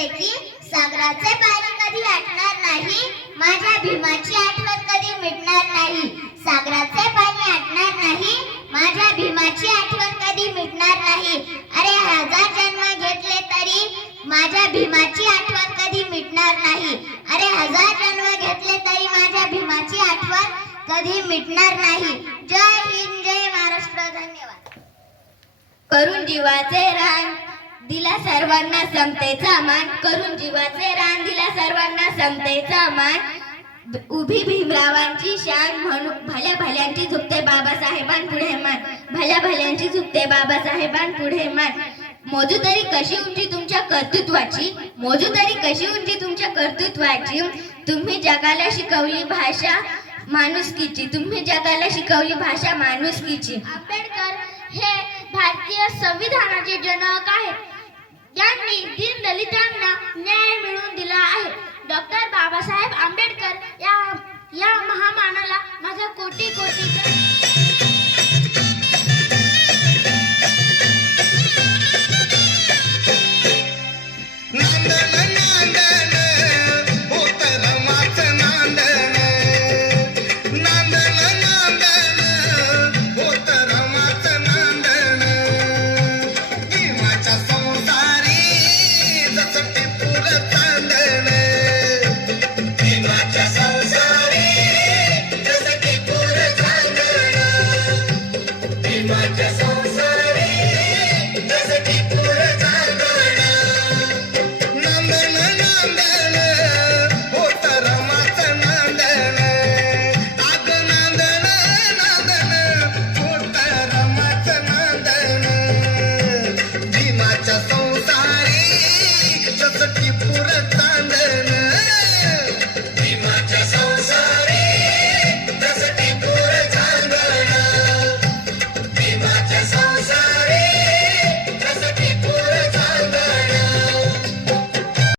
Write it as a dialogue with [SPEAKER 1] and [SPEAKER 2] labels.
[SPEAKER 1] म्हणावेसे की सागराचे पाणी कधी आटणार नाही? माझ्या भीमाची आठवण कधी मिटणार नाही? सागराचे पाणी आटणार नाही? माझ्या भीमाची आठवण कधी मिटणार नाही? अरे हजार जन्म घेतले तरी माझ्या भीमाची आठवण कधी मिटणार नाही? अरे हजार जन्म घेतले तरी माझ्या भीमाची आठवण कधी मिटणार नाही? जय हिंद जय महाराष्ट्र. धन्यवाद. करून जीवाचे रान दिला सर्वांना समतेचा मान. करून जीवाचे रान दिला सर्वांना समतेचा मान. उभी भीमरावांची शान म्हणून भल्या भल्यांची झुकते बाबासाहेबांपुढे मान. भल्या भल्यांची झुकते बाबासाहेबांपुढे मान. मोजू तरी कशी उंची तुमच्या कर्तृत्वाची? मोजू तरी कशी उंची तुमच्या कर्तृत्वाची? तुम्ही जगाला शिकवली भाषा माणुसकीची. तुम्ही जगाला शिकवली भाषा माणुसकीची. आंबेडकर हे भारतीय संविधानाचे जनक आहेत. यांनी दीन दलितांना न्याय मिळवून दिला आहे. डॉक्टर बाबासाहेब आंबेडकर या या महामानाला माझा कोटी कोटी much as